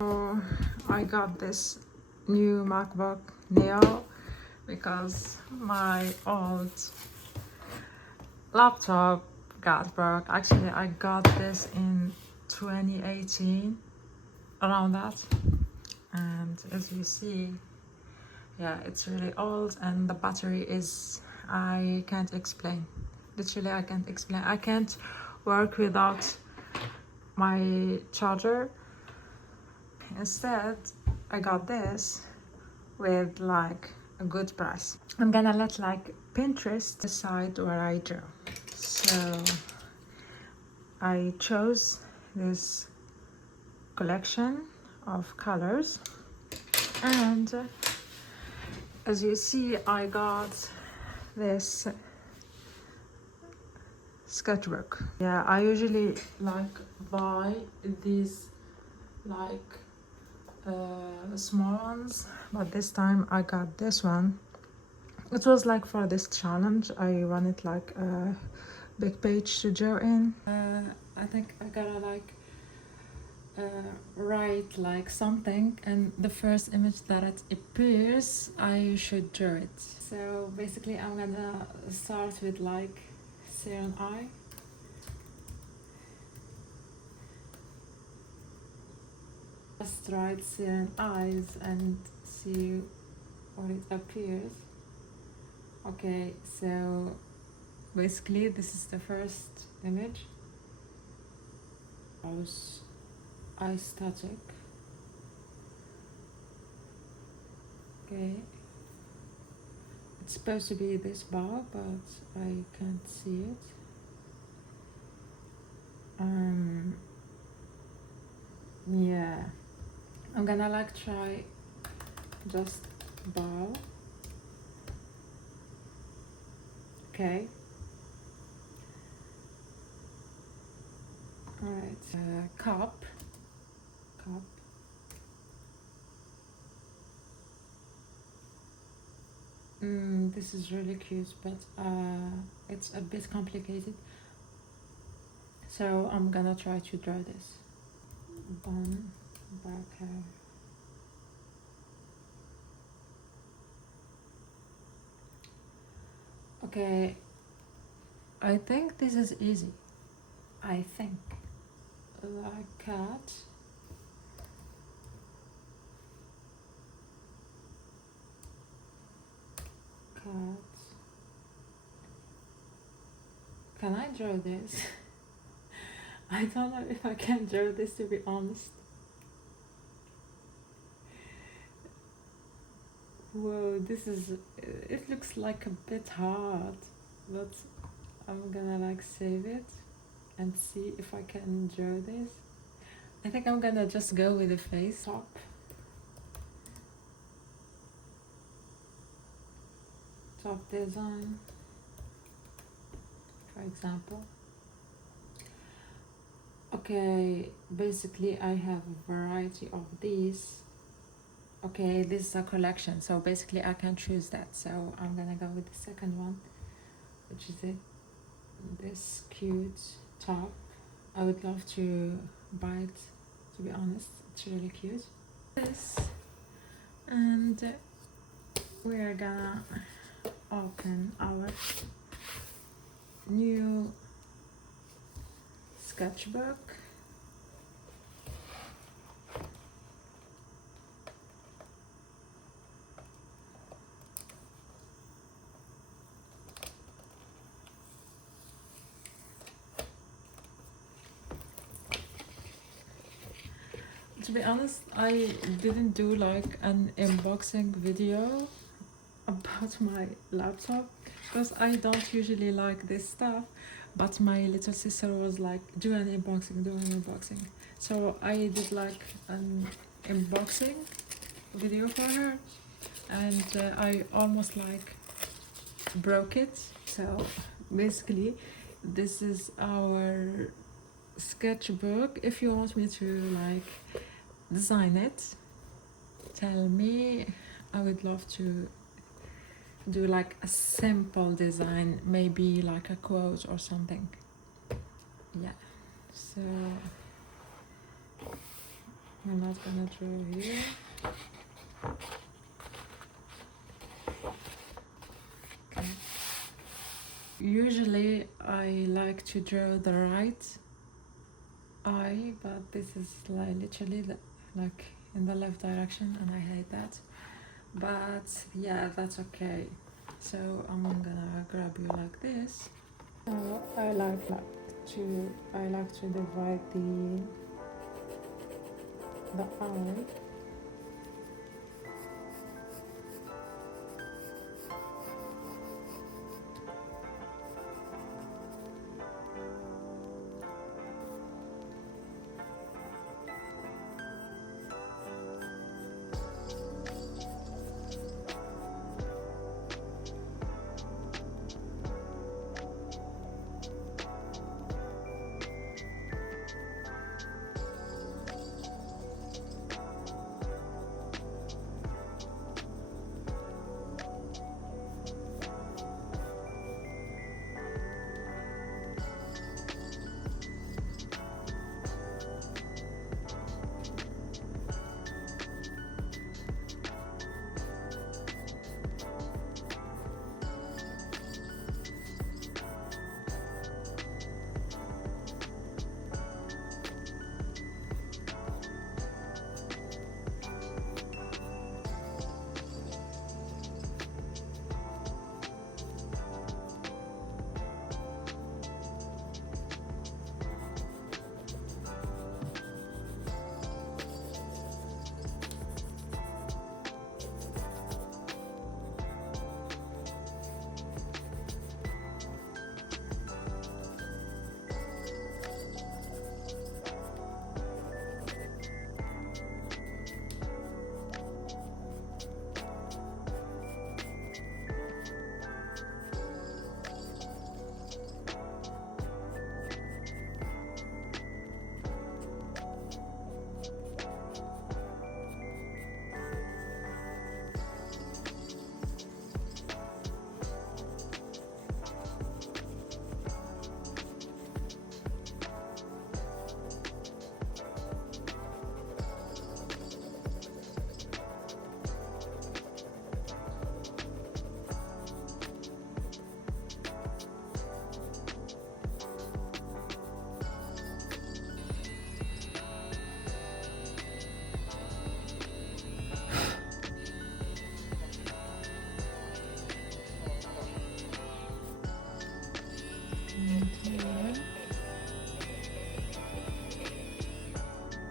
So I got this new MacBook Neo because my old laptop got broke. Actually, I got this in 2018, around that. And as you see, yeah, it's really old and the battery is, I can't explain. Literally, I can't explain. I can't work without my charger. Instead, I got this with like a good price. I'm gonna let like Pinterest decide where I draw. So I chose this collection of colors, and as you see, I got this sketchbook. Yeah, I usually like buy these like small ones, but this time I got this one. It was like for this challenge I wanted like a big page to draw in. I think I gotta like write like something, and the first image that it appears I should draw it. So basically I'm gonna start with like serum eye. Just write serum eyes and see what it appears. Okay, so basically this is the first image. Eye static. Okay, it's supposed to be this bar, but I can't see it. Yeah, I'm gonna like try just bar. Okay. Alright, cup. This is really cute, but it's a bit complicated. So I'm gonna try to draw this. Bun, back hair. Okay, I think this is easy. I think. Like cat. Cat. Can I draw this? I don't know if I can draw this, to be honest. Whoa, this is, it looks like a bit hard, but I'm gonna like save it and see if I can draw this. I think I'm gonna just go with the face. Top design, for example. Okay, basically I have a variety of these. Okay, this is a collection, so basically I can choose that. So I'm gonna go with the second one, which is this cute top. I would love to buy it, to be honest. It's really cute. This, and we're gonna open our new sketchbook. To be honest, I didn't do like an unboxing video about my laptop because I don't usually like this stuff, but my little sister was like, do an unboxing. So I did like an unboxing video for her, and I almost like broke it. So basically this is our sketchbook. If you want me to like design it, tell me. I would love to do like a simple design, maybe like a quote or something. Yeah, so I'm not gonna draw here. Okay. Usually I like to draw the right eye, but this is like literally like in the left direction, and I hate that. But yeah, that's okay. So I'm gonna grab you like this. I like to divide the eye.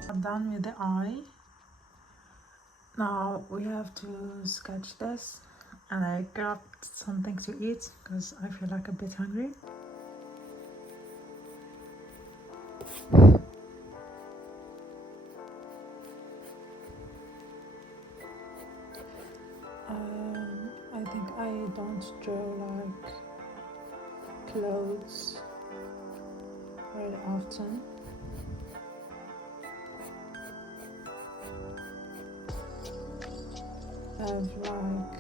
I'm done with the eye. Now we have to sketch this, and I grabbed something to eat because I feel like a bit hungry. I think I don't draw like clothes very often. I have like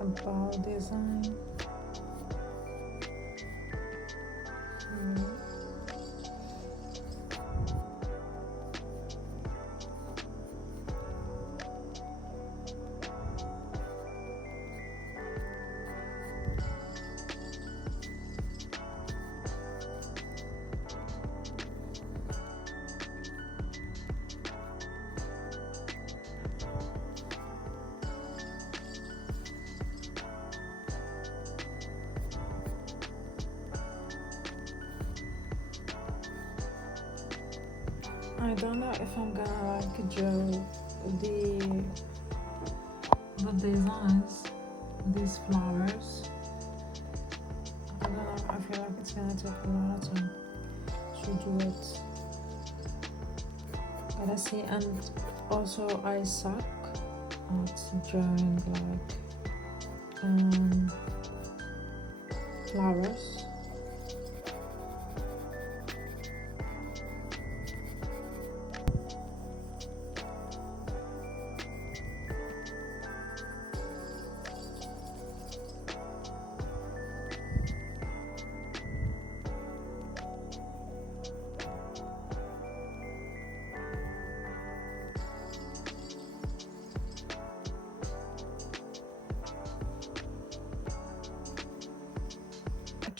a bow design. I don't know if I'm gonna like draw the designs, these flowers. I don't know, I feel like it's gonna take a lot of time to do it. Gotta see, and also I suck at drawing like flowers.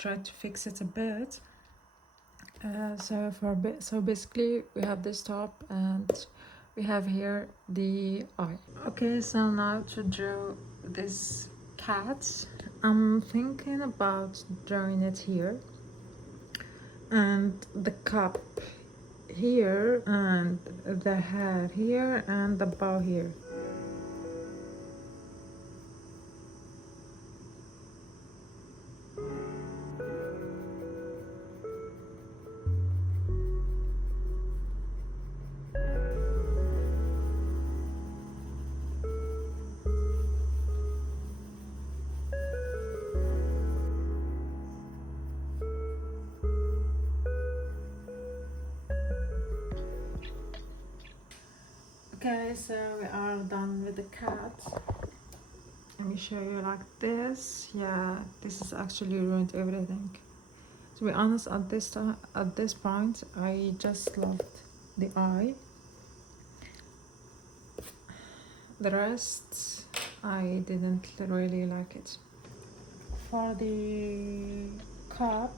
tried to fix it a bit. So basically we have this top and we have here the eye. Okay, so now to draw this cat, I'm thinking about drawing it here, and the cup here, and the head here, and the bow here. Okay, so we are done with the cat. Let me show you like this. Yeah, this is actually ruined everything. To be honest, at this point, I just loved the eye. The rest, I didn't really like it. For the cup,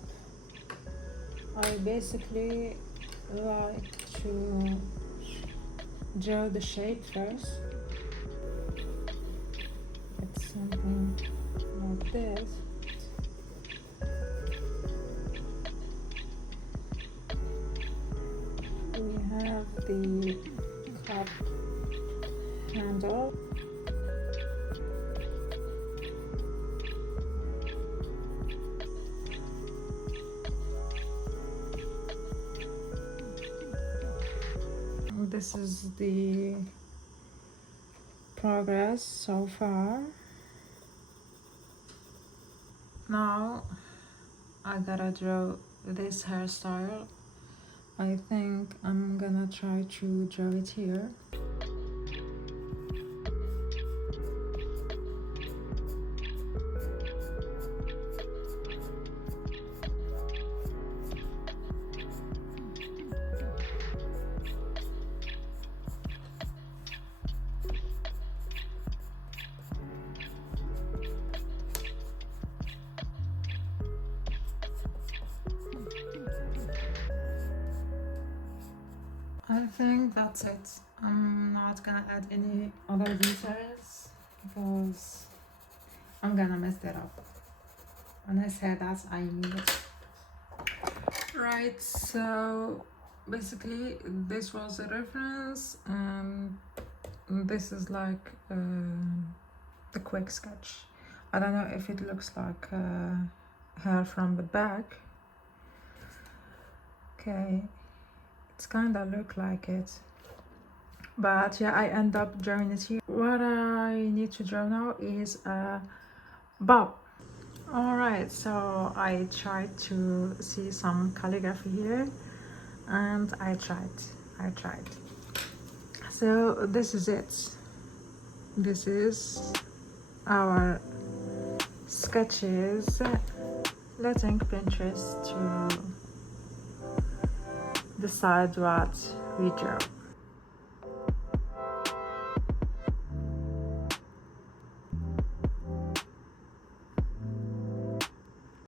I basically like to draw the shape first. It's something like this. We have the cup handle. This is the progress so far. Now I gotta draw this hairstyle. I think I'm gonna try to draw it here. I think that's it. I'm not gonna add any other details because I'm gonna mess that up. When I say that, I mean it. Right, so basically this was a reference, and this is like the quick sketch. I don't know if it looks like hair from the back. Okay, it's kind of look like it, but yeah, I end up drawing it here. What I need to draw now is a bow. All right, so I tried to see some calligraphy here, and I tried. So this is it. This is our sketches, letting Pinterest to decide what we draw.